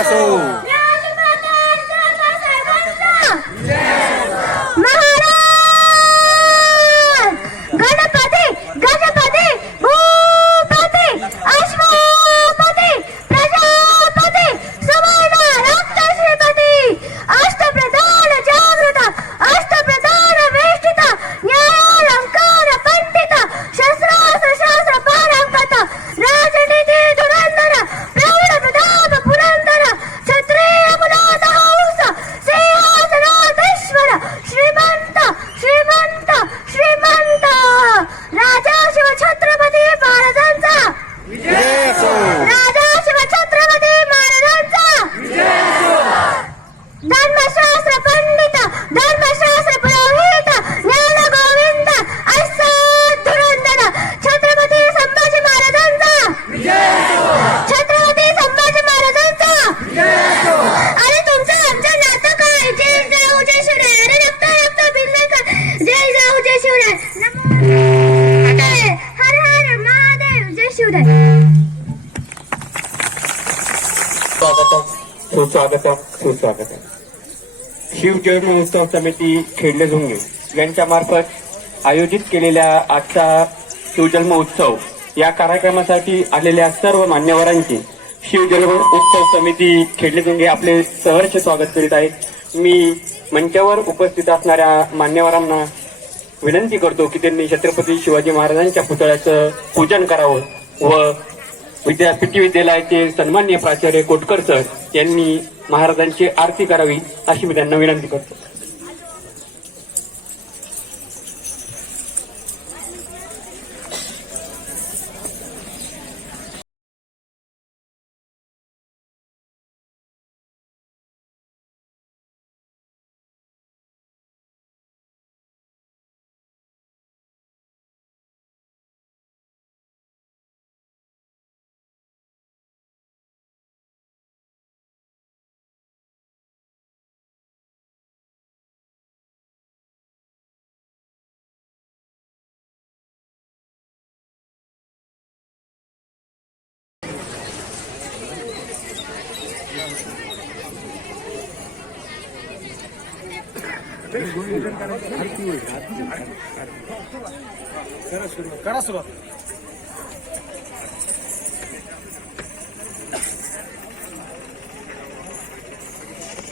abrazo. सुस्वागतम सुस्वागतम. शिवजन्म उत्सव समिती खेडले झुंगे यांच्या मार्फत आयोजित केलेल्या आजचा शिवजन्म उत्सव या कार्यक्रमासाठी आलेल्या सर्व मान्यवरांची शिवजन्म उत्सव समिती खेडले झुंगे आपले सहर्ष स्वागत करीत आहे मी मंचावर उपस्थित असणाऱ्या मान्यवरांना विनंती करतो की त्यांनी छत्रपती शिवाजी महाराजांच्या पुतळ्याचं पूजन करावं व विद्यापीठ विद्यालयाचे सन्मान्य प्राचार्य कोटकर सर यांनी महाराजांची आरती करावी अशी मी त्यांना विनंती करतो. करा सुरुवात